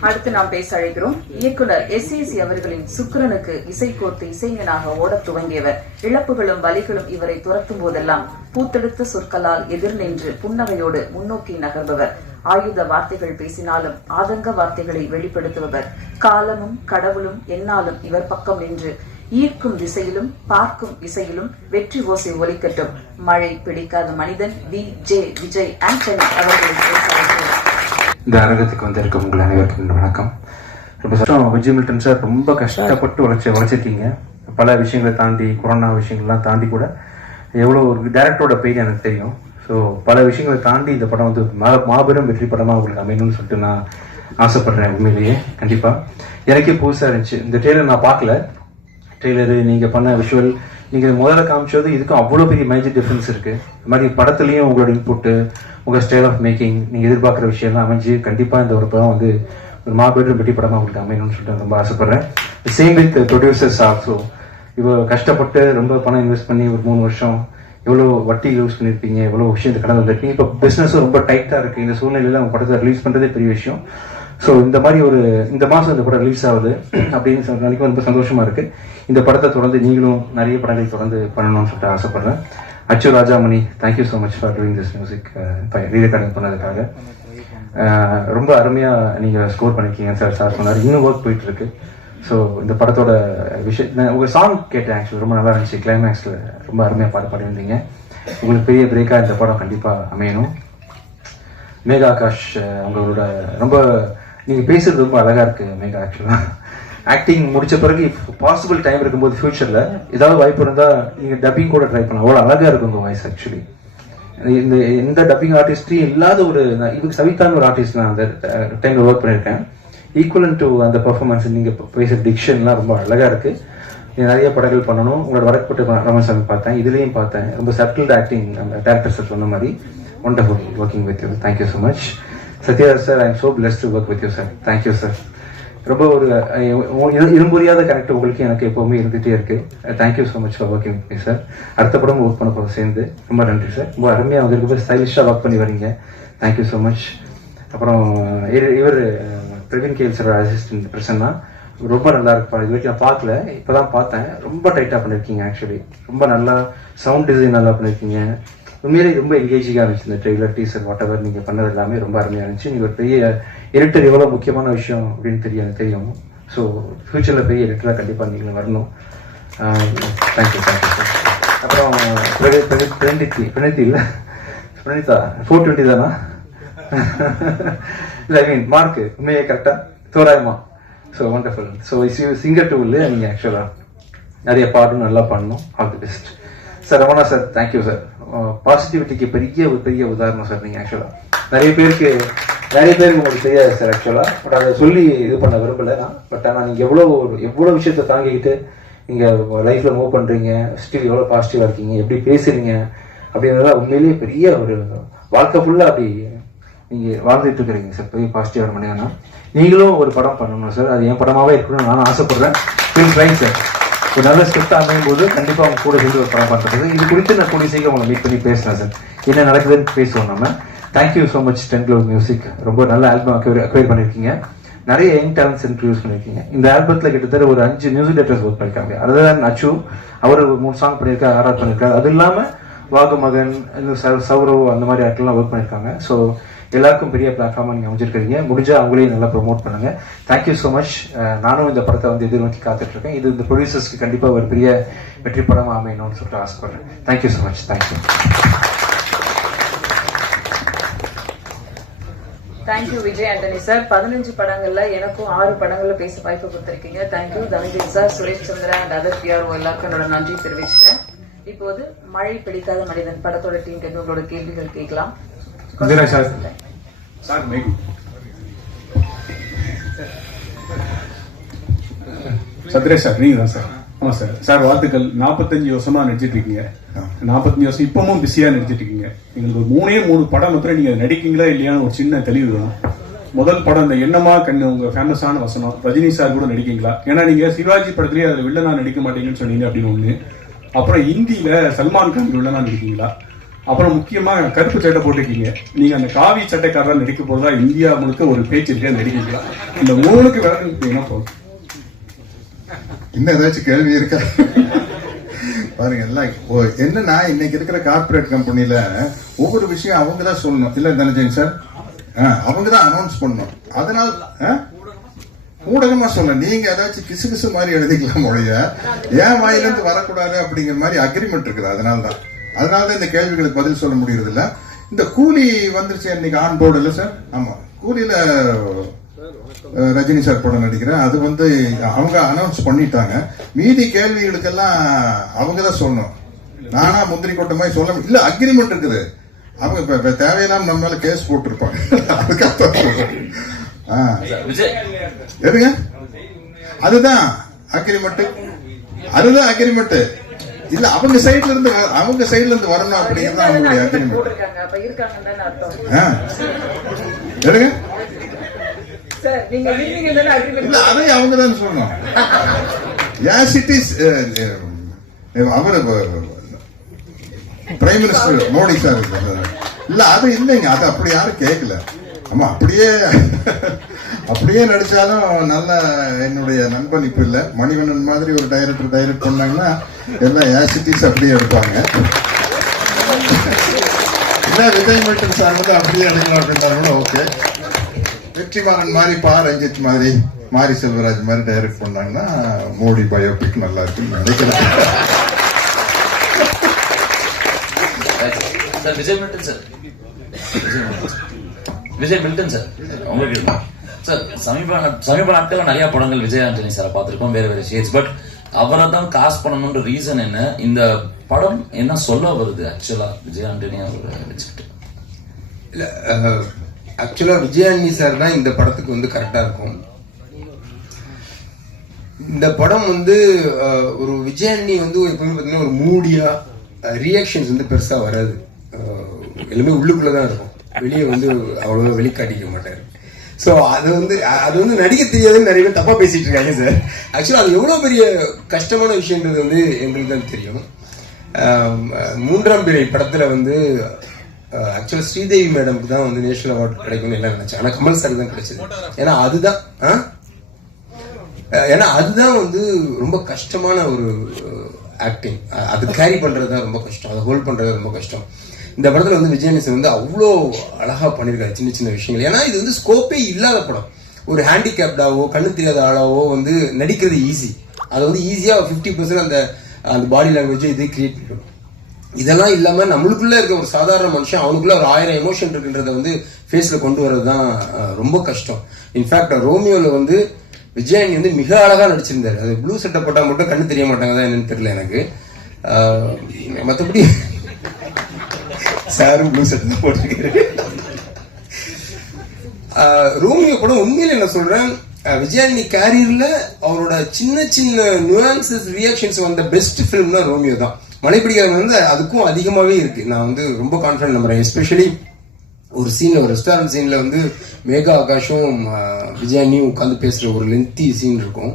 அடுத்து நாம் பேச அழைக்கிறோம் இயக்குனர் எஸ் அவர்களின் சுக்கரனுக்கு இசை கோர்த்து இசைஞனாக ஓடத் துவங்கியவர். இழப்புகளும் வலிகளும் இவரை துரத்தும் போதெல்லாம் பூத்தெடுத்த சொற்களால் எதிர் நின்று புன்னகையோடு முன்னோக்கி நகர்பவர். ஆயுத வார்த்தைகள் பேசினாலும் ஆதங்க வார்த்தைகளை வெளிப்படுத்துபவர். காலமும் கடவுளும் என்னாலும் இவர் பக்கம் நின்று ஈர்க்கும் திசையிலும் பார்க்கும் இசையிலும் வெற்றி ஓசை ஒலிக்கட்டும். மழை பிடிக்காத மனிதன் வி. ஜே. விஜய் ஆண்டனி அவர்களின் இந்த அரங்கத்துக்கு வந்திருக்க உங்கள் அனைவருக்கும் வணக்கம். ரொம்ப விஜய் மில்டன் சார் ரொம்ப கஷ்டப்பட்டு உழைச்சி உழைச்சிருக்கீங்க. பல விஷயங்களை தாண்டி கொரோனா விஷயங்கள்லாம் தாண்டி கூட எவ்வளோ ஒரு டேரக்டரோட பெயின் எனக்கு தெரியும். ஸோ பல விஷயங்களை தாண்டி இந்த படம் வந்து மாபெரும் வெற்றி படமாக உங்களுக்கு அமையணும்னு சொல்லிட்டு நான் ஆசைப்படுறேன் உண்மையிலேயே. கண்டிப்பாக எனக்கே புதுசாக இருந்துச்சு. இந்த ட்ரெய்லர் நான் பார்க்கல. ட்ரெய்லரு நீங்கள் பண்ண விஷுவல் நீங்கள் முதல்ல காமிச்சது இதுக்கும் அவ்வளோ பெரிய மேஜர் டிஃப்ரென்ஸ் இருக்குது இது மாதிரி படத்துலையும் உங்களோட இன்புட்டு உங்கள் ஸ்டைல் ஆஃப் மேக்கிங் நீங்கள் எதிர்பார்க்குற விஷயம்லாம் அமைஞ்சு கண்டிப்பாக இந்த ஒரு படம் வந்து ஒரு மாபெரும் பெட்டி படமாக உங்களுக்கு அமையணும்னு சொல்லிட்டு ரொம்ப ஆசைப்பட்றேன். சேம் வித் ப்ரொடியூசர்ஸ் ஆல்சோ இவ்வளோ கஷ்டப்பட்டு ரொம்ப பணம் இன்வெஸ்ட் பண்ணி ஒரு மூணு வருஷம் எவ்வளோ வட்டி யூஸ் பண்ணியிருப்பீங்க எவ்வளோ விஷயத்தை கடந்து வந்திருக்கீங்க இப்போ பிஸ்னஸும் ரொம்ப டைட்டாக இருக்குது இந்த சூழ்நிலையில் உங்கள் படத்தை ரிலீஸ் பண்ணுறதே பெரிய விஷயம். ஸோ இந்த மாதிரி ஒரு இந்த மாதம் இந்த படம் ரிலீஸ் ஆகுது. அப்படின்னு சொல்ற நாளைக்கு ரொம்ப சந்தோஷமா இருக்கு. இந்த படத்தை தொடர்ந்து நீங்களும் நிறைய படங்களை தொடர்ந்து பண்ணணும்னு சொல்லிட்டு ஆசைப்படுறேன். Achu Rajamani thank you so much for doing this music rerecording பண்ணதுக்காக. Uh, ரொம்ப அருமையாக நீங்கள் ஸ்கோர் பண்ணிருக்கீங்க சார் சார் சொன்னார். இன்னும் ஒர்க் போயிட்டு இருக்கு. ஸோ இந்த படத்தோட விஷயம் நான் உங்கள் சாங் கேட்டேன் ஆக்சுவலி ரொம்ப நல்லா இருந்துச்சு. கிளைமேக்ஸில் ரொம்ப அருமையாக பாட்டு பாடியிருந்தீங்க. உங்களுக்கு பெரிய பிரேக்காக இந்த படம் கண்டிப்பாக அமையணும். மேகா ஆகாஷ் uh, அவங்களோட உங்களோட ரொம்ப நீங்கள் பேசுறது ரொம்ப அழகாக இருக்கு மேகா ஆக்சுவலாக ஆக்டிங் முடிச்ச பிறகு பாசிபிள் டைம் இருக்கும்போது ஃபியூச்சரில் ஏதாவது வாய்ப்பு இருந்தால் நீங்கள் டப்பிங் கூட ட்ரை பண்ணலாம். அவ்வளோ அழகாக இருக்கும் உங்கள் வாய்ஸ் ஆக்சுவலி இந்த எந்த டப்பிங் ஆர்டிஸ்ட்லையும் இல்லாத ஒரு நான் இவங்க சவிதான்னு ஒரு ஆர்டிஸ்ட் நான் அந்த டைமில் ஒர்க் பண்ணியிருக்கேன். ஈக்குவலன் டு அந்த பர்ஃபார்மன்ஸ் நீங்கள் பேசுற டிக்ஷன்லாம் ரொம்ப அழகாக இருக்குது நீங்கள் நிறைய படங்கள் பண்ணணும். உங்களோட வரக்கப்பட்ட ரமசாமி பார்த்தேன். இதுலேயும் பார்த்தேன். ரொம்ப சட்டில்டு ஆக்டிங் அந்த டேரக்டர் சார் சொன்ன மாதிரி. Wonderful working with you thank you so much Sathyaraj sir I am so pleased to work with you sir thank you sir ரொம்ப ஒரு இரும்புரியாத கனெக்ட் உங்களுக்கு எனக்கு எப்பவுமே இருந்துகிட்டே இருக்கு. Thank you so much for working with me sir அடுத்த படம் ஒர்க் பண்ண போகிறோம் சேர்ந்து. ரொம்ப நன்றி சார் ரொம்ப அருமையாக வந்து ரொம்ப ஸ்டைலிஷாக ஒர்க் பண்ணி வரீங்க. தேங்க்யூ ஸோ மச் அப்புறம் இவர் பிரவீன் கேல் சார் அசிஸ்டன்ட் பிரசன்னா ரொம்ப நல்லா இருப்பா. இது வரைக்கும் நான் பார்க்கல. இப்பதான் பார்த்தேன். ரொம்ப டைட்டாக பண்ணியிருக்கீங்க ஆக்சுவலி ரொம்ப நல்லா சவுண்ட் டிசைன் நல்லா பண்ணிருக்கீங்க. உண்மையிலே ரொம்ப எங்கேஜிங்காக இருந்துச்சு இந்த ட்ரெய்லர் டீசர் வாட் எவர் நீங்கள் பண்ணது எல்லாமே ரொம்ப அருமையாக இருந்துச்சு. நீங்கள் ஒரு பெரிய எடிட்டர் எவ்வளோ முக்கியமான விஷயம் அப்படின்னு தெரியும் எனக்கு தெரியும். ஸோ ஃப்யூச்சரில் பெரிய எடிட்டராக கண்டிப்பாக நீங்கள் வரணும். தேங்க்யூ தேங்க்யூ சார் அப்புறம் பிரணி- பிரணி- பிரணித்தி பிரணித்தி இல்லை? பிரணிதா ஃபோர் டுவெண்ட்டி தானா? இல்லை ஐ மீன் மார்க் உண்மையே கரெக்டாக தோராயமா? ஸோ ஒண்டர்ஃபுல் ஸோ சிங்கர் டூவில் நீங்கள் ஆக்சுவலாக நிறைய பாடும் நல்லா பண்ணணும். All the best sir Ramana sir thank you sir பாசிட்டிவிட்டிக்கு பெரிய ஒரு பெரிய உதாரணம் சார் நீங்கள் ஆக்சுவலாக நிறைய பேருக்கு நிறைய பேருக்கு உங்களுக்கு தெரியாது சார் ஆக்சுவலாக பட் அதை சொல்லி இது பண்ண விரும்பலை நான். பட் ஆனால் நீங்கள் எவ்வளோ ஒரு எவ்வளோ விஷயத்தை தாங்கிக்கிட்டு நீங்கள் லைஃப்பில் மூவ் பண்ணுறீங்க ஸ்டில் எவ்வளோ பாசிட்டிவாக இருக்கீங்க எப்படி பேசுகிறீங்க அப்படின்றதெல்லாம் உண்மையிலேயே பெரிய ஒரு வாழ்க்கை ஃபுல்லாக அப்படி நீங்கள் வாழ்ந்துட்டு இருக்கிறீங்க சார் பெரிய பாசிட்டிவான மனிதனா. நீங்களும் ஒரு படம் பண்ணணும் சார் அது என் படமாகவே இருக்கணும்னு நானும் ஆசைப்பட்றேன். ப்ளீஸ் ரைட் சார் ஒரு நல்ல ஸ்கிரிப்ட் அமையும் போது கண்டிப்பா அவங்க கூட சேர்ந்து ஒரு படம் பண்றது இது குறித்து நான் கூடிய சீக்கிரம் உங்களை மீட் பண்ணி பேசுறேன் சார் என்ன நடக்குதுன்னு பேசுவோம் நம்ம தேங்க்யூ ஸோ மச் டென் க்ளோர் மியூசிக் ரொம்ப நல்ல ஆல்பம் அக்வைர் பண்ணிருக்கீங்க. நிறைய யங் டேலண்ட்ஸ் இன்ட்ரடியூஸ் பண்ணிருக்கீங்க. இந்த ஆல்பத்தில் கிட்டத்தட்ட ஒரு அஞ்சு மியூசிக் டேரக்டர்ஸ் ஒர்க் பண்ணிருக்காங்க. அதுதான் அச்சு. அவர் ஒரு மூணு சாங் பண்ணியிருக்காரு ஆர்ஆர் பண்ணியிருக்காரு அது இல்லாமல் வாகமகன் சௌரவ் அந்த மாதிரி ஆட்கள்லாம் ஒர்க் பண்ணியிருக்காங்க ஸோ எல்லாருக்கும் பெரிய பிளாட்ஃபார்மாக நீங்கள் அமைச்சிருக்கிறீங்க முடிஞ்சா அவங்களையும் நல்லா ப்ரொமோட் பண்ணுங்க. தேங்க்யூ ஸோ மச் நானும் இந்த படத்தை வந்து எதிர்நோக்கி காத்துட்டு இருக்கேன் இது இந்த ப்ரொடியூசர்ஸ்க்கு கண்டிப்பாக ஒரு பெரிய வெற்றி படமாக அமையணும்னு சொல்லிட்டு ஆசைப்படுறேன். Thank you so much thank you thank you Vijay Antony sir பதினஞ்சு படங்கள்ல எனக்கும் ஆறு படங்கள்ல பேச வாய்ப்பு கொடுத்திருக்கீங்க. Thank you Dhananjay sir Suresh Chandra and other PRO எல்லாருக்கும் என்னோட நன்றி தெரிவிச்சுக்கிறேன். இப்போது மழை பிடிக்காத மனிதன் படத்தோட டீம் கிட்ட உங்களோட கேள்விகள் கேட்கலாம். சார். சார் மேகு சத்ரேஷ் சார் நீங்க தான் சார். ஆமா சார். சார் வாழ்த்துக்கள். நாற்பத்தஞ்சு வருஷமா நடிச்சிட்டு இருக்கீங்க நாற்பத்தஞ்சு வருஷம் இப்பவும் பிஸியா நடிச்சிட்டு இருக்கீங்க எங்களுக்கு ஒரு மூணே மூணு படம் மாத்திரம் நீங்கள் நடிக்கீங்களா இல்லையான்னு ஒரு சின்ன தெளிவு தான் முதல் படம் இந்த என்னமா கண்ணு உங்க ஃபேமஸான வசனம். ரஜினி சார் கூட நடிக்கீங்களா ஏன்னா நீங்க சிவாஜி படத்துலயே அதுல வில்லனா நடிக்க மாட்டீங்கன்னு சொன்னீங்க அப்படின்னு ஒண்ணு. அப்புறம் இந்தியில் சல்மான் கான் வில்லனா நடிக்கீங்களா அப்புறம் முக்கியமாக கருப்பு சட்டை போட்டிருக்கீங்க. நீங்கள் அந்த காவி சட்டைக்காரராக நடிக்க போறதா இந்தியா முழுக்க ஒரு பேச்சு இருக்கு அது நடிக்கலாம் இந்த மூணுக்கு விளக்கம் போதும். இன்னும் ஏதாச்சும் கேள்வி இருக்கா? பாருங்க எல்லாம் ஓ, என்னன்னா இன்னைக்கு இருக்கிற கார்ப்பரேட் கம்பெனியில ஒவ்வொரு விஷயம் அவங்க தான் சொல்லணும். இல்ல தனஜயன் சார்? அவங்க தான் அனௌன்ஸ் பண்ணணும். அதனால ஆ? ஊடகமா சொல்ல நீங்க ஏதாச்சும் கிசு கிசு மாதிரி எழுதிக்கலாம் ஒழிய ஏன் வாயிலிருந்து வரக்கூடாது அப்படிங்கிற மாதிரி அக்ரிமெண்ட் இருக்குது. அதனால தான் அதனால தான் இந்த கேள்விகளுக்கு பதில் சொல்ல முடியறது இல்ல இந்த கூலி வந்துருச்சு இன்னைக்கு ஆன் போர்டு இல்ல சார் ஆமா. கூலியில ரஜினி சார் படம் நடிக்கிறேன். அது வந்து அவங்க அனௌன்ஸ் பண்ணிட்டாங்க. மீதி கேள்விகளுக்கெல்லாம் அவங்க தான் சொல்லணும். நானா முந்திரி கொட்ட மாதிரி சொல்ல இல்ல அக்ரிமெண்ட் இருக்குது. அவங்க இப்ப இப்ப தேவையில்லாம நம்ம மேல கேஸ் போட்டிருப்பாங்க. சொல்றேன். ஆ. எதுங்க? அதுதான் அக்ரிமெண்ட் அதுதான் அக்ரிமெண்ட் இல்ல அவங்க சைடுல இருந்து அவங்க சைடுல இருந்து வரணும் அப்படிங்கிறது தான் அவங்களுடைய அக்ரிமெண்ட் இல்ல அதை அவங்க தான் சொல்லணும். Yes it is our prime minister Modi sir. இல்ல அது இல்லைங்க. அது அப்படி யாரும் கேட்கல ஆமா அப்படியே அப்படியே நடிச்சாலும் நல்ல என்னுடைய நண்பன் இப்ப இல்ல. மணிவண்ணன் மாதிரி ஒரு டைரக்டர் டைரக்ட் பண்ணாங்கன்னா எல்லாம் யாசிட்டிஸ் அப்படியே எடுப்பாங்க இல்ல விஜய் மில்டன் சார் வந்து அப்படியே எடுக்கலாம் அப்படின்னா ஓகே வெற்றிமாறன் மாதிரி பா ரஞ்சித் மாதிரி மாரி செல்வராஜ் மாதிரி டைரக்ட் பண்ணாங்கன்னா மோடி பயோபிக் நல்லா இருக்குன்னு நினைக்கிறேன். Sir Vijay Milton sir Vijay Milton sir. உங்களுக்கு சார் சமீப சமீப நாட்கள்ல நிறைய படங்கள் விஜய் ஆண்டனி சாரை பார்த்திருக்கோம் வேற வேற ஷேட்ஸ் பட் அவரை தான் காஸ்ட் பண்ணணும்ன்ற ரீசன் என்ன? இந்த படம் என்ன சொல்ல வருது ஆக்சுவலா விஜய் ஆண்டனி அவரை வச்சுக்கிட்டு? இல்ல ஆக்சுவலா விஜயானி சார் தான் இந்த படத்துக்கு வந்து கரெக்டா இருக்கும். இந்த படம் வந்து ஒரு விஜயானி வந்து எப்பவுமே பார்த்தீங்கன்னா ஒரு மூடியா ரியாக்ஷன்ஸ் வந்து பெருசா வராது. எல்லாமே உள்ளுக்குள்ளதான் இருக்கும். வெளியே வந்து அவ்வளவு வெளிக்காட்டிக்க மாட்டாரு. ஸோ அது வந்து அது வந்து நடிக்க தெரியாதுன்னு நிறைய பேர் தப்பா பேசிட்டு இருக்காங்க சார் ஆக்சுவலா அது எவ்வளவு பெரிய கஷ்டமான விஷயன்றது வந்து எங்களுக்கு தான் தெரியும். மூன்றாம் பிறை படத்துல வந்து ஆக்சுவலா ஸ்ரீதேவி மேடம்க்கு தான் வந்து நேஷனல் அவார்டு கிடைக்கும்னு எல்லாம் நினைச்சேன். ஆனா கமல் சார் தான் கிடைச்சது. ஏன்னா அதுதான் ஆ? ஏன்னா அதுதான் வந்து ரொம்ப கஷ்டமான ஒரு ஆக்டிங் அது கேரி பண்ணுறது தான் ரொம்ப கஷ்டம். அதை ஹோல்ட் பண்றது ரொம்ப கஷ்டம். இந்த படத்தில் வந்து விஜயனிசன் வந்து அவ்வளோ அழகாக பண்ணியிருக்காரு சின்ன சின்ன விஷயங்கள். ஏன்னா இது வந்து ஸ்கோப்பே இல்லாத படம். ஒரு ஹேண்டிகேப்டாவோ கண்ணு தெரியாத ஆளாவோ வந்து நடிக்கிறது ஈஸி அதை வந்து ஈஸியாக ஃபிஃப்டி பர்சன்ட் அந்த அந்த பாடி லாங்குவேஜ் இதே கிரியேட் பண்ணிடும். இதெல்லாம் இல்லாமல் நம்மளுக்குள்ளே இருக்க ஒரு சாதாரண மனுஷன் அவனுக்குள்ள ஒரு ஆயிரம் எமோஷன் இருக்குன்றத வந்து ஃபேஸில் கொண்டு வர்றது தான் ரொம்ப கஷ்டம். இன்ஃபேக்ட் ரோமியோவில் வந்து விஜயன் வந்து மிக அழகாக நடிச்சிருந்தார். அது ப்ளூ சட்டை போட்டால் மட்டும் கண்ணு தெரிய மாட்டாங்க தான் என்னன்னு தெரியல எனக்கு. மற்றபடி சாரும் ப்ளூ ஷர்ட் தான் போட்டிருக்காரு. ரோமியோ படம் உண்மையில என்ன சொல்றேன் விஜயானி கேரியர்ல அவரோட சின்ன சின்ன நியூஆன்சஸ் ரியாக்ஷன்ஸ் வந்த பெஸ்ட் ஃபிலிம்னா ரோமியோ தான். மலைப்பிடிக்கிறவங்க வந்து அதுக்கும் அதிகமாகவே இருக்கு. நான் வந்து ரொம்ப கான்ஃபிடன்ட் நம்புறேன். எஸ்பெஷலி ஒரு சீன்ல ஒரு ரெஸ்டாரண்ட் சீன்ல வந்து மேகா ஆகாஷும் விஜயானியும் உட்காந்து பேசுற ஒரு லென்த்தி சீன் இருக்கும்.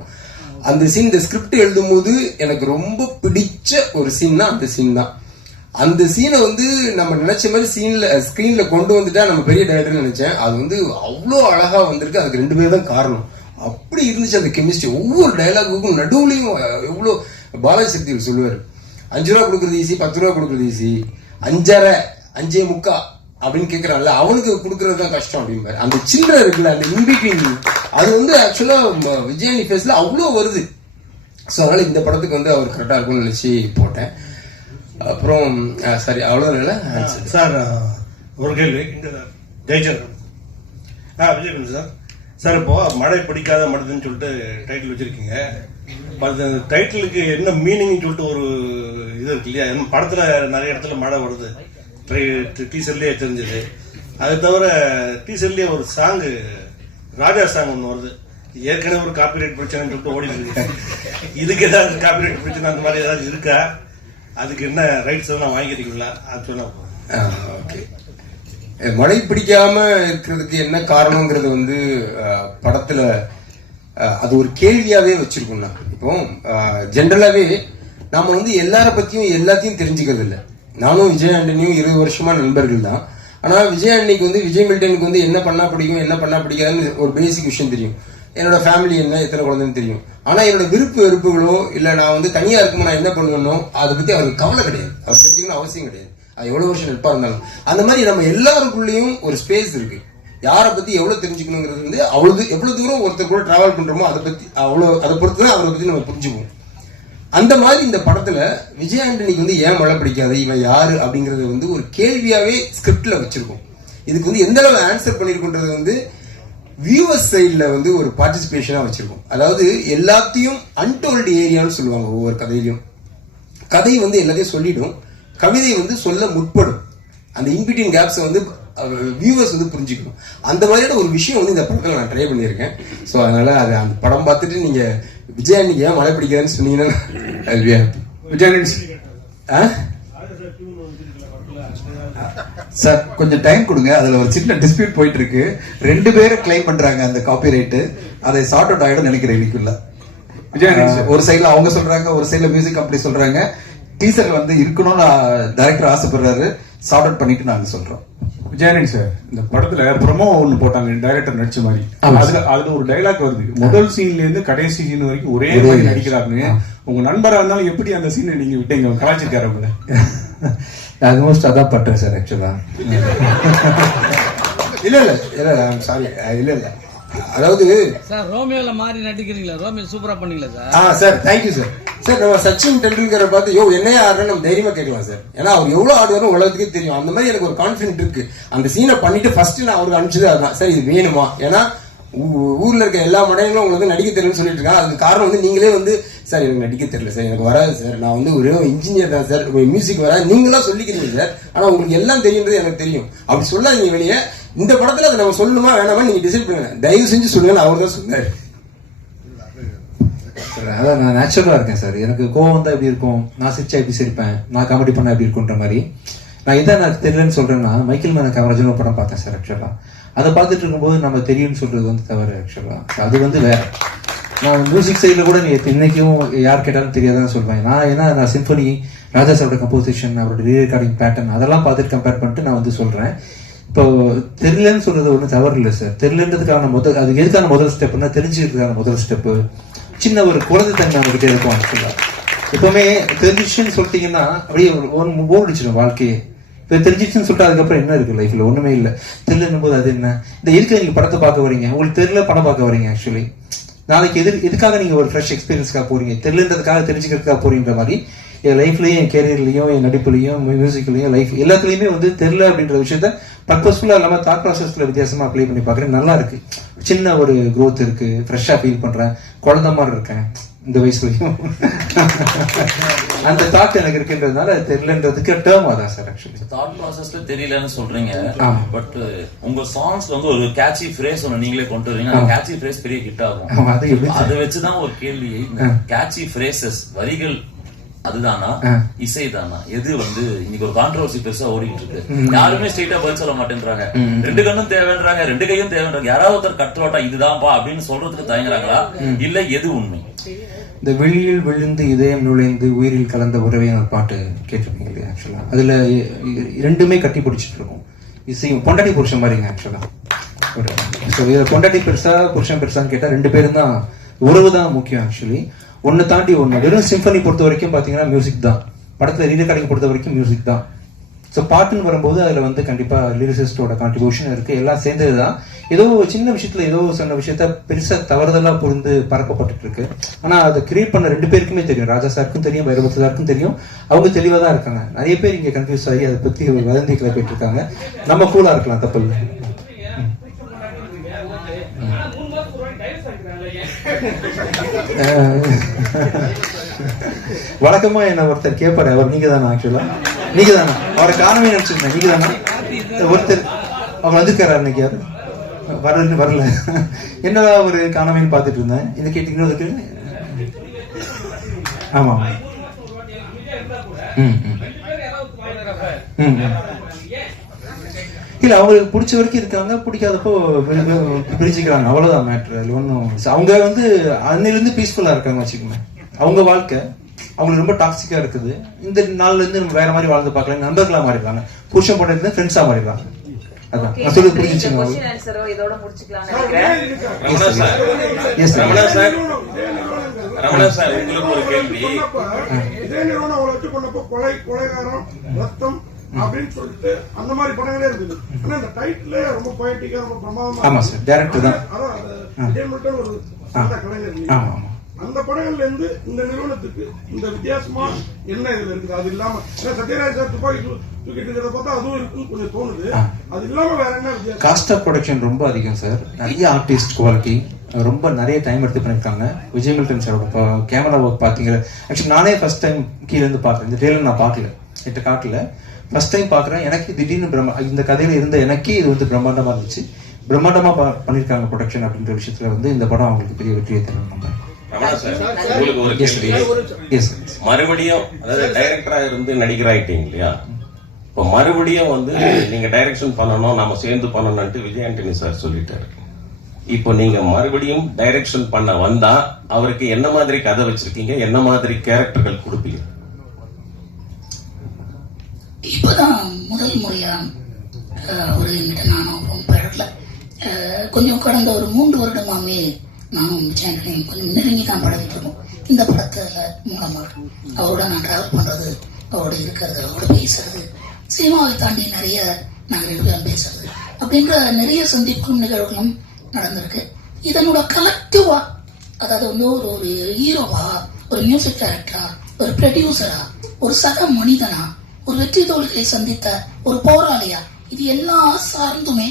அந்த சீன் இந்த ஸ்கிரிப்ட் எழுதும் போது எனக்கு ரொம்ப பிடிச்ச ஒரு சீன்னா அந்த சீன் தான். அந்த சீனை வந்து நம்ம நினைச்ச மாதிரி சீன்ல ஸ்கிரீன்ல கொண்டு வந்துட்டா நம்ம பெரிய டைரக்டர் நினைச்சேன். அது வந்து அவ்வளோ அழகா வந்திருக்கு. அதுக்கு ரெண்டு பேர் தான் காரணம். அப்படி இருந்துச்சு அந்த கெமிஸ்ட்ரி ஒவ்வொரு டைலாகுக்கும் நடுவுலையும் எவ்வளோ பாலாஜி சக்திகள் சொல்லுவார். அஞ்சு ரூபா கொடுக்குறது ஈஸி பத்து ரூபா கொடுக்குறது ஈஸி அஞ்சரை அஞ்சே முக்கா அப்படின்னு கேட்கறான்ல அவனுக்கு கொடுக்கறது தான் கஷ்டம் அப்படிம்பாரு. அந்த சில்லறை இருக்குல்ல அந்த இன்பிட்வீன் அது வந்து ஆக்சுவலா விஜயனி ஃபேஸ்ல அவ்வளோ வருது. ஸோ அதனால இந்த படத்துக்கு வந்து அவர் கரெக்டாக இருக்கும்னு நினச்சி போட்டேன். அப்புறம் சரி அவ்வளோ இல்லை சார் ஒரு கேள்வி. இங்க ஜெயச்சந்திரன் ஆ விஜய் சார். சார் இப்போ மழை பிடிக்காத மடுதுன்னு சொல்லிட்டு டைட்டில் வச்சிருக்கீங்க. அது அந்த டைட்டிலுக்கு என்ன மீனிங்னு சொல்லிட்டு ஒரு இது இருக்கு இல்லையா? படத்துல நிறைய இடத்துல மழை வருது. டீசர்லயே தெரிஞ்சது. அது தவிர டீசர்லயே ஒரு சாங்கு ராஜா சாங் ஒன்று வருது. ஏற்கனவே ஒரு காப்பிரைட் பிரச்சனைன்னு சொல்லிட்டு ஓடிட்டு இருக்கு. இதுக்கு ஏதாவது காப்பிரைட் பிரச்சனை அந்த மாதிரி ஏதாவது இருக்கா? அதுக்கு என்ன ரைட்ஸ் எல்லாம் வாங்கிக்கிறீங்களா? அது சொன்னா ஓகே மழை பிடிக்காம இருக்கிறதுக்கு என்ன காரணங்கிறது வந்து படத்துல அது ஒரு கேள்வியாவே வச்சிருக்கோம் நான். இப்போ ஜென்ரலாவே நாம வந்து எல்லார பத்தியும் எல்லாத்தையும் தெரிஞ்சுக்கிறது இல்லை. நானும் விஜய் ஆண்டனியும் இருபது வருஷமா நண்பர்கள் தான். ஆனா விஜய் ஆண்டனிக்கு வந்து விஜய் மில்டனுக்கு வந்து என்ன பண்ணா பிடிக்கும் என்ன பண்ணா பிடிக்காதுன்னு ஒரு பேசிக் விஷயம் தெரியும். என்னோட ஃபேமிலி என்ன எத்தனை குழந்தைன்னு தெரியும். ஆனால் என்னோட விருப்பு வெறுப்புகளோ இல்லை நான் வந்து தனியாக இருக்கும்போது நான் என்ன பண்ணுவேனோ அதை பற்றி அவருக்கு கவலை கிடையாது. அவர் தெரிஞ்சுக்கணும் அவசியம் கிடையாது. அது எவ்வளோ வருஷம் நட்பாக இருந்தாலும். அந்த மாதிரி நம்ம எல்லாருக்குள்ளேயும் ஒரு ஸ்பேஸ் இருக்கு. யாரை பற்றி எவ்வளோ தெரிஞ்சுக்கணுங்கிறது வந்து அவ்வளோ எவ்வளோ தூரம் ஒருத்தர் கூட ட்ராவல் பண்ணுறோமோ அதை பற்றி அவ்வளோ அதை பொறுத்து தான் அவரை பற்றி நம்ம புரிஞ்சுக்குவோம். அந்த மாதிரி இந்த படத்தில் விஜய் ஆண்டனிக்கு வந்து ஏன் மழை பிடிக்காது? இவன் யாரு அப்படிங்கிறது வந்து ஒரு கேள்வியாகவே ஸ்கிரிப்டில் வச்சுருக்கோம். இதுக்கு வந்து எந்த அளவு ஆன்சர் பண்ணியிருக்குன்றது வந்து வியூவர்ஸ் சைட்ல வந்து ஒரு பார்ட்டிசிபேஷனா வச்சிருக்கோம். அதாவது எல்லாத்தையும் அன்டோல்டு ஏரியான்னு சொல்லுவாங்க ஒவ்வொரு கதையிலும். கதை வந்து எல்லாத்தையும் சொல்லிடும். கவிதை வந்து சொல்ல முற்படும். அந்த இன்பிட்வீன் கேப்ஸை வந்து வியூவர்ஸ் வந்து புரிஞ்சுக்கணும். அந்த மாதிரியான ஒரு விஷயம் வந்து இந்த படத்தில் நான் ட்ரை பண்ணியிருக்கேன். ஸோ அதனால அது அந்த படம் பார்த்துட்டு நீங்க விஜய் அன்னைக்கு ஏன் மழை பிடிக்காதுன்னு சொன்னீங்கன்னா. விஜயானந்த் ஆ? சார் கொஞ்சம் டைம் கொடுங்க. அதுல ஒரு சின்ன டிஸ்பியூட் போயிட்டு இருக்கு ரெண்டு பேரும் கிளைம் பண்றாங்க அந்த காப்பி ரைட்டு அதை சார்ட் அவுட் ஆயிடும் நினைக்கிறேன் இன்னைக்குள்ள. ஒரு சைடுல அவங்க சொல்றாங்க ஒரு சைடுல மியூசிக் கம்பெனி சொல்றாங்க. டீசர் வந்து இருக்கணும்னு டைரக்டர் ஆசைப்படுறாரு. சார்ட் அவுட் பண்ணிட்டு நாங்க சொல்றோம். விஜயானந்த் சார் இந்த படத்துல ப்ரொமோ ஒன்னு போட்டாங்க. டைரக்டர் நடிச்ச மாதிரி. அதுல அதுல ஒரு டைலாக் வருது. முதல் சீன்ல இருந்து கடைசி சீன் வரைக்கும் ஒரே மாதிரி. நடிக்கிறாருன்னு. உங்க நண்பரா இருந்தாலும் எப்படி அந்த சீனை நீங்க விட்டீங்க? கலாச்சிருக்காரு உங்களை. ஆல்மோஸ்ட் அதான் பண்றேன் சார் ஆக்சுவலா இல்ல இல்ல இல்ல இல்ல சாரி இல்ல இல்ல. அதாவது சார் ரோமியோல மாறி நடிக்கிறீங்களா? ரோமியோ சூப்பரா பண்ணீங்களா sir ah sir thank you sir sir நம்ம சச்சின் டெண்டுல்கரை பார்த்து யோ என்னையா ஆடுறேன்னு நம்ம தைரியமா கேட்கலாம் சார் ஏன்னா அவர் எவ்வளவு ஆடுவாரும் உலகத்துக்கே தெரியும். அந்த மாதிரி எனக்கு ஒரு கான்ஃபிடென்ட் இருக்கு. அந்த சீனை பண்ணிட்டு ஃபர்ஸ்ட் நான் அவருக்கு அனுப்பிச்சது அதுதான். சார் இது வேணுமா? ஏன்னா ஊர்ல இருக்க எல்லா மடையங்களும் உங்களுக்கு வந்து நடிக்க தெரியலன்னு சொல்லிட்டு இருக்காங்க. அதுக்கு காரணம் வந்து நீங்களே வந்து சார் எனக்கு நடிக்க தெரியல சார். எனக்கு வராது சார். நான் வந்து ஒரு இன்ஜினியர் தான் சார். மியூசிக் வராது. நீங்களாம் சொல்லிக்கிறீங்க சார். ஆனா உங்களுக்கு எல்லாம் தெரியுன்றது எனக்கு தெரியும். அப்படி சொல்லாதீங்க வெளியே. இந்த படத்துல அதை நம்ம சொல்லணுமா வேணாமா நீங்க டிசைட் பண்ணுங்க. தயவு செஞ்சு சொல்லுங்க அவர் தான் சொன்னார். அதான் நான் நேச்சுரலா இருக்கேன் சார். எனக்கு கோவம் தான் எப்படி இருக்கும்? நான் சிரிச்சா எப்படி சிரிப்பேன்? நான் காமெடி பண்ணா எப்படி இருக்குன்ற மாதிரி. நான் இதான் நான் தெரியலன்னு சொல்றேன்னா மைக்கேல் மேன காமராஜன் ஒரு படம் பார்த்தேன் சார் ஆக்சுவலா அதை பார்த்துட்டு இருக்கும்போது நம்ம தெரியும்னு சொல்றது வந்து தவறு ஆக்சுவலா அது வந்து வேற. நான் மியூசிக் சைடில் கூட நீ இன்னைக்கும் யார் கேட்டாலும் தெரியாதான் சொல்வேன். நான் ஏன்னா நான் சிம்பனி ராஜா சாரோட கம்போசிஷன் அவரோட ரீ ரெக்கார்டிங் பேட்டர்ன் அதெல்லாம் பார்த்துட்டு கம்பேர் பண்ணிட்டு நான் வந்து சொல்கிறேன் இப்போ தெரியலன்னு சொல்றது ஒன்றும் தவறு இல்லை சார். தெரியலன்றதுக்கான முதல் அது எதுக்கான முதல் ஸ்டெப்னா தெரிஞ்சுக்கிறதுக்கான முதல் ஸ்டெப்பு சின்ன ஒரு குழந்தைத்தன்மை நம்ம கிட்ட இருக்கும் ஆக்சுவலாக எப்பவுமே தெரிஞ்சுன்னு சொல்லிட்டீங்கன்னா அப்படியே ஒரு ஒன் போர் அடிச்சிடும் வாழ்க்கையே. தெரிஞ்சிச்சுன்னு சொல்லிட்டு அதுக்கப்புறம் என்ன இருக்கு லைஃப்ல ஒண்ணுமே இல்லை. தெரியலன்னும் போது அது என்ன? இந்த இருக்க நீங்க படத்தை பார்க்க வரீங்க உங்களுக்கு தெரியல படம் பார்க்க வரீங்க ஆக்சுவலி நாளைக்கு எது எதுக்காக நீங்க ஒரு ஃப்ரெஷ் எக்ஸ்பீரியன்ஸ்க்காக போறீங்க? தெரியலன்றதுக்காக தெரிஞ்சுக்கிறதுக்காக போறீங்க மாதிரி என் லைஃப்லயும் என் கேரியர்லயும் என் நடிப்புலயும் மியூசிக்லயும் லைஃப் எல்லாத்துலயுமே வந்து தெரியல அப்படின்ற விஷயத்த பர்பஸ்ஃபுல்லா இல்லாம தாட் ப்ராசஸ்ல வித்தியாசமா அப்ளை பண்ணி பாக்குறேன் நல்லா இருக்கு. சின்ன ஒரு growth இருக்கு. ஃப்ரெஷ்ஷா ஃபீல் பண்றேன். குழந்தை மாதிரி இருக்கேன். இந்த வயசுலயும். அந்த தாட் எனக்கு இருக்குன்றதுனால தெரியலன்றதுக்கு டேர்ம் அதான் சார் ஆக்சுவலி தாட் ப்ராசஸ்ல தெரியலன்னு சொல்றீங்க. பட் உங்க சாங்ஸ்ல வந்து ஒரு கேட்சி ஃப்ரேஸ் ஒன்னு நீங்களே கொண்டு வரீங்க அந்த கேட்சி ஃப்ரேஸ் பெரிய ஹிட் ஆகும். அதை வச்சுதான் ஒரு கேள்வி. கேட்சி ஃப்ரேசஸ் வரிகள் அதுதானா? ஆ. இசை தானா எது வந்து இன்னைக்கு ஒரு கான்ட்ரவர்சி பெருசா ஓடிட்டு இருக்கு. யாருமே ஸ்ட்ரெயிட்டா பதில் சொல்ல மாட்டேன்றாங்க. ரெண்டு கண்ணும் தேவைன்றாங்க ரெண்டு கையும் தேவைன்றாங்க. யாராவது ஒருத்தர் கட்டுரோட்டா இதுதான்ப்பா அப்படின்னு சொல்றதுக்கு தயங்குறாங்களா? இல்ல எது உண்மை? இந்த வெளியில் விழுந்து இதயம் நுழைந்து உயிரில் கலந்த உறவே ஒரு பாட்டு கேட்டிருப்பீங்க இல்லையா ஆக்சுவலா அதுல ரெண்டுமே கட்டி பிடிச்சிட்டு இருக்கும். இசையும் பொண்டாட்டி புருஷன் மாதிரிங்க ஆக்சுவலா ஒரு பொண்டாட்டி பெருசா புருஷன் பெருசான்னு கேட்டா ரெண்டு பேரும் தான் உறவு தான் முக்கியம் ஆக்சுவலி ஒன்னு தாண்டி ஒண்ணு. வெறும் சிம்பனி பொறுத்த வரைக்கும் பாத்தீங்கன்னா மியூசிக் தான். படத்துல ரீ ரெக்கார்டிங் பொறுத்த வரைக்கும் மியூசிக் தான். ஸோ பாட்டுன்னு வரும்போது அதுல வந்து கண்டிப்பா லிரிசிஸ்டோட கான்ட்ரிபியூஷன் இருக்கு. எல்லாம் சேர்ந்தது தான் ஏதோ சின்ன விஷயத்துல ஏதோ சொன்ன விஷயத்த பெருசா தவறுதலா புரிந்து பரப்பப்பட்டு இருக்கு ஆனா அதை கிரியேட் பண்ண ரெண்டு பேருக்குமே தெரியும். ராஜா சாருக்கும் தெரியும் சாருக்கும் தெரியும். அவங்க தெளிவா தான் இருக்காங்க. நிறைய பேர் இங்க கன்ஃபியூஸ் ஆகி அதை ஒரு வதந்தி கிளப்பிட்டு இருக்காங்க நம்ம கூலா இருக்கலாம் தப்பு இல்லை. வழக்கமா என்ன ஒருத்தர் கேட்பாரு அவர் நீங்க தானே ஆக்சுவலா நீங்க தானே அவரை காணவே நினைச்சிருந்தேன். நீங்க தானே ஒருத்தர் அவர் வந்திருக்காரு அன்னைக்கு யாரு? வரல வரல. என்னடா ஒரு காணாமின்னு பார்த்துட்டு இருந்தேன். இதை கேட்டீங்கன்னா அதுக்கு ஆமா ஆமா. ம், ம். ம், ம். இல்ல அவங்களுக்கு பிடிச்ச வரைக்கும் இருக்காங்க பிடிக்காதப்போ பிரி- பிரி- பிரிச்சுக்கிறாங்க அவ்வளவுதான் மேட்ரு அதுல ஒன்றும் அவங்க வந்து அன்னிலிருந்து பீஸ்ஃபுல்லா இருக்காங்க வச்சுக்கோங்க அவங்க வாழ்க்கை அவங்களுக்கு ரொம்ப டாக்ஸிக்கா இருக்குது. இந்த நாள்ல இருந்து நம்ம வேற மாதிரி வாழ்ந்து பார்க்கலாம் நண்பர்களா மாறிடுறாங்க புருஷன் பொண்ணு இருந்து ஃப்ரெண்ட்ஸா மாறிடுறாங்க அதான். நான் சொல்றது புரிஞ்சுச்சுங்க கொஸ்டின் ஆன்சரோ இதோட முடிச்சுக்கலாம்னு நினைக்கிறேன். Ramana sir yes sir Ramana sir Ramana sir உங்களுக்கு ஒரு கேள்வி. இதே நிறுவனம் அவளை வச்சு பண்ணப்போ கொலை கொலைகாரம் ரத்தம் அப்படின்னு சொல்லிட்டு அந்த மாதிரி படங்களே இருக்குது. ஆனா இந்த டைட்டிலே ரொம்ப பொயட்டிக்கா ரொம்ப பிரமாதமா ஆமா சார் டேரக்டர் தான். அதான் ஒரு சிறந்த கலைஞர்? ஆமா ஆமா. அந்த படங்கள்ல இருந்து இந்த நிறுவனத்துக்கு இந்த வித்தியாசமா என்ன இதுல இருக்குது? அது இல்லாம சத்யராஜ் சார் துப்பாக்கி தூக்கிட்டு இருக்கிறத பார்த்தா அதுவும் இருக்குன்னு கொஞ்சம் தோணுது. அது இல்லாம வேற என்ன வித்தியாசம்? காஸ்ட் ஆஃப் ப்ரொடக்ஷன் ரொம்ப அதிகம் சார் நிறைய ஆர்டிஸ்ட் குவாலிட்டி ரொம்ப நிறைய டைம் எடுத்து பண்ணியிருக்காங்க விஜய் மில்டன் சாரோட கேமரா ஒர்க் பார்த்தீங்க ஆக்சுவலி நானே ஃபர்ஸ்ட் டைம் கீழே இருந்து பார்த்தேன். இந்த ட்ரெயிலர் நான் பார்க்கல. என்கிட்ட காட்டல. ஃபர்ஸ்ட் டைம் பார்க்குறேன். எனக்கு திடீர்னு பிரம்ம இந்த கதையில இருந்த எனக்கே இது வந்து பிரம்மாண்டமா இருந்துச்சு. பிரம்மாண்டமா ப- பண்ணியிருக்காங்க ப்ரொடக்ஷன் அப்படின்ற விஷயத்துல வந்து இந்த படம் அவங்களுக்கு பெரிய வெற்றியை தரும் நம்புறேன் ரமணா சார் உங்களுக்கு ஒரு எஸ் கேள்வி. எஸ் மறுபடியும் அதாவது டைரக்டரா இருந்து நடிகர் ஆயிட்டீங்க இல்லையா? இப்போ மறுபடியும் வந்து நீங்க டைரக்ஷன் பண்ணணும் நாம சேர்ந்து பண்ணணும்ட்டு விஜய் ஆண்டனி சார் சொல்லிட்டாரு. இப்போ நீங்க மறுபடியும் டைரக்ஷன் பண்ண வந்தா அவருக்கு என்ன மாதிரி கதை வச்சிருக்கீங்க? என்ன மாதிரி கேரக்டர்கள் கொடுப்பீங்க? இப்போதான் முதல் முறையாக அவர் என்கிட்ட நானும் ரொம்ப பழகல கொஞ்சம் கடந்த ஒரு மூன்று வருடமாகவே நானும் சேனலையும் கொஞ்சம் நெருங்கி தான் பழகிட்டு இருக்கோம். இந்த படத்தில் மூலமாக அவரோட நான் ட்ராவல் பண்ணுறது அவரோட இருக்கிறது அவரோட பேசுறது சினிமாவை தாண்டி நிறைய நாங்கள் ரெண்டு பேரும் பேசுறது அப்படின்ற நிறைய சந்திப்பும் நிகழ்வுகளும் நடந்திருக்கு. இதனோட கலெக்டிவா அதாவது வந்து ஒரு ஒரு ஹீரோவா ஒரு மியூசிக் டைரக்டரா ஒரு ப்ரொடியூசரா ஒரு சக மனிதனா ஒரு வெற்றி தோல்விகளை சந்தித்த ஒரு போராளியா? இது எல்லாம் சார்ந்துமே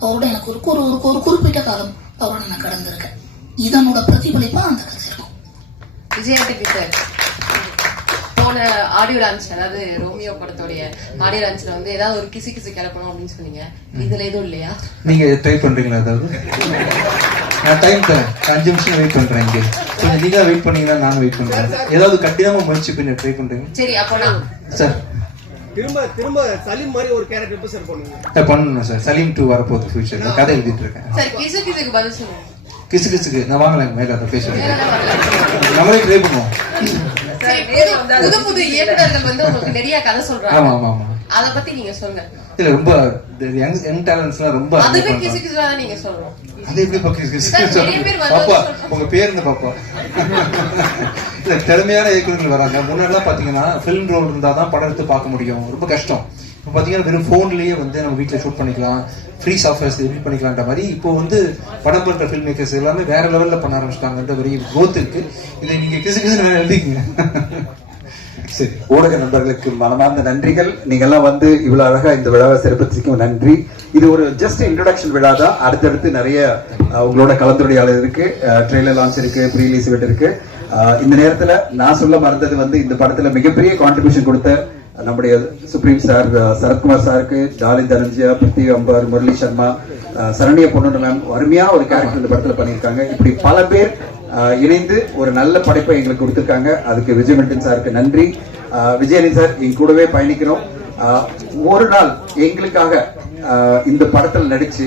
அவரோட எனக்கு ஒரு ஒரு ஒரு- ஒரு குறிப்பிட்ட காலம் அவரோட நான் கடந்திருக்கேன். இதனோட பிரதிபலிப்பா அந்த கதை இருக்கும். விஜய் ஆண்டனி சார் போன ஆடியோ லான்ச் அதாவது ரோமியோ படத்தோடைய ஆடியோ லான்ச்ல வந்து ஏதாவது ஒரு கிசு கிசு கிளப்பணும் அப்படின்னு சொன்னீங்க. இதுல எதுவும் இல்லையா? நீங்க ட்ரை பண்றீங்களா ஏதாவது நான் டைம் தரேன். அஞ்சு நிமிஷம் வெயிட் பண்றேன் இங்க. கொஞ்சம் நீங்க வெயிட் பண்ணீங்கன்னா நானும் வெயிட் பண்றேன். ஏதாவது கடினமா முயற்சி பண்ணி ட்ரை பண்றீங்க சரி அப்போ சார் திரும்ப திரும்ப சலீம் மாதிரி ஒரு கேரக்டர் எப்ப சார் பண்ணுவீங்க நான் பண்ணணும் சார் சலீம் டூ வரப்போகுது ஃபியூச்சர்ல கதை எழுதிட்டு இருக்கேன் சார் கிசு கிசுக்கு பதில் சொல்லுங்க. கிசு கிசுக்கு. நான் வாங்கலாம் மேல அதை பேசுறேன் நம்மளே ட்ரை பண்ணுவோம். சரி, புது புது இயக்குனர்கள் வந்து உங்களுக்கு நிறைய கதை ஆமா சொல்றாங்க ஆமா ஆமா. அத பத்தி நீங்க சொல்லுங்க. இல்ல ரொம்ப யங் யங் டேலண்ட்ஸ்லாம் ரொம்ப அதுவே admire கிசு பண்றாங்க. கிசுவா தான் நீங்க சொல்றோம். அது எப்படி வந்து பாப்பா. உங்க பேர் என்ன பாப்பா? இல்ல திறமையான இயக்குநர்கள் வராங்க. முன்னாடிலாம் பாத்தீங்கன்னா ஃபிலிம் ரோல் இருந்தா தான் படம் எடுத்து பார்க்க முடியும். ரொம்ப கஷ்டம். இப்போ பாத்தீங்கன்னா வெறும் போன்லயே வந்து நம்ம வீட்ல ஷூட் பண்ணிக்கலாம். ஃப்ரீ சாஃப்ட்வேர்ஸ் எடிட் பண்ணிக்கலாம்ன்ற மாதிரி இப்போ வந்து படம் பண்ற ஃபில்ம் மேக்கர்ஸ் எல்லாமே வேற லெவல்ல பண்ண ஆரம்பிச்சிட்டாங்கன்ற பெரிய growth இருக்கு. இதை நீங்க கிசு கிசு எழுதிக்கங்க. சரி ஊடக நண்பர்களுக்கு மனமார்ந்த நன்றிகள். நீங்க எல்லாம் வந்து இவ்வளவு அழகா இந்த விழாவை சிறப்பிச்சிருக்கும் நன்றி. இது ஒரு ஜஸ்ட் இன்ட்ரடக்ஷன் விழா தான். அடுத்தடுத்து நிறைய உங்களோட கலந்துரையாடல் இருக்கு. ட்ரெய்லர் லான்ச் இருக்கு ப்ரீ ரிலீஸ் இவெண்ட் இருக்கு இந்த நேரத்துல நான் சொல்ல மறந்தது வந்து இந்த படத்துல மிகப்பெரிய கான்ட்ரிபியூஷன் கொடுத்த நம்முடைய சுப்ரீம் சார் சரத்குமார் சாருக்கு ஜாலி தனஞ்சியா பிருத்தி அம்பார் முரளி சர்மா சரண்ய சரண்யா பொண்ணு மேம் ஒரு கேரக்டர் இந்த படத்துல பண்ணியிருக்காங்க. இப்படி பல பேர் இணைந்து ஒரு நல்ல படைப்பை எங்களுக்கு கொடுத்திருக்காங்க. அதுக்கு விஜய் மெண்டன் சாருக்கு நன்றி. விஜயலின் சார் எங்க கூடவே பயணிக்கிறோம் ஆஹ் ஒரு நாள் எங்களுக்காக இந்த படத்தில் நடிச்சு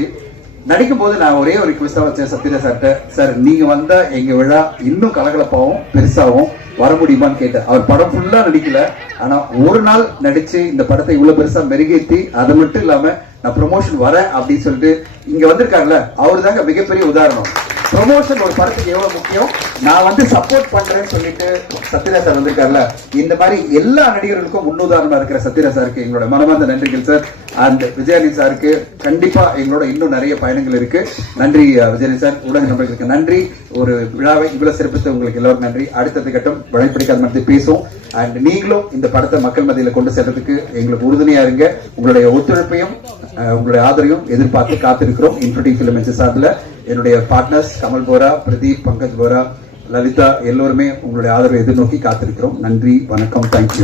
நடிக்கும் போது நான் ஒரே ஒரு ரிக்வெஸ்டா வச்சேன் சத்யராஜ் சார்கிட்ட. சார் நீங்க வந்தா எங்க விழா இன்னும் கலகலப்பாவும் பெருசாவும் வர முடியுமான்னு கேட்டேன். அவர் படம் ஃபுல்லா நடிக்கல. ஆனா ஒரு நாள் நடிச்சு இந்த படத்தை இவ்வளவு பெருசா மெருகேத்தி அது மட்டும் இல்லாம நான் ப்ரொமோஷன் வரேன் அப்படின்னு சொல்லிட்டு இங்க வந்திருக்காருல்ல அவரு தாங்க மிகப்பெரிய உதாரணம். ப்ரொமோஷன் ஒரு படத்துக்கு எவ்வளவு முக்கியம்? நான் வந்து சப்போர்ட் பண்றேன்னு சொல்லிட்டு சத்யராஜ் சார் வந்திருக்காருல்ல இந்த மாதிரி எல்லா நடிகர்களுக்கும் முன்னுதாரணமா இருக்கிற சத்யராஜ் சாருக்கு எங்களோட மனமார்ந்த நன்றிகள் சார். அண்ட் விஜயானி சாருக்கு கண்டிப்பா எங்களோட இன்னும் நிறைய பயணங்கள் இருக்கு. நன்றி அஹ், விஜயானி சார். உடனே நம்மளுக்கு நன்றி. ஒரு விழாவை இவ்வளவு சிறப்பித்து உங்களுக்கு எல்லாரும் நன்றி. அடுத்தது கட்டம் வழிப்பிடிக்காத மாதிரி பேசும் அண்ட் நீங்களும் இந்த படத்தை மக்கள் மத்தியில கொண்டு செல்றதுக்கு எங்களுக்கு உறுதுணையா இருங்க. உங்களுடைய ஒத்துழைப்பையும் அஹ், உங்களுடைய ஆதரவையும் எதிர்பார்த்து இருக்கிறோம். இன்ஃபினிட்டி ஃபிலிம் சார்பில் என்னுடைய பார்ட்னர்ஸ் கமல் போரா பிரதீப் பங்கஜ் போரா லலிதா எல்லோருமே உங்களுடைய ஆதரவை எதிர்நோக்கி காத்திருக்கிறோம். நன்றி வணக்கம் தேங்க்யூ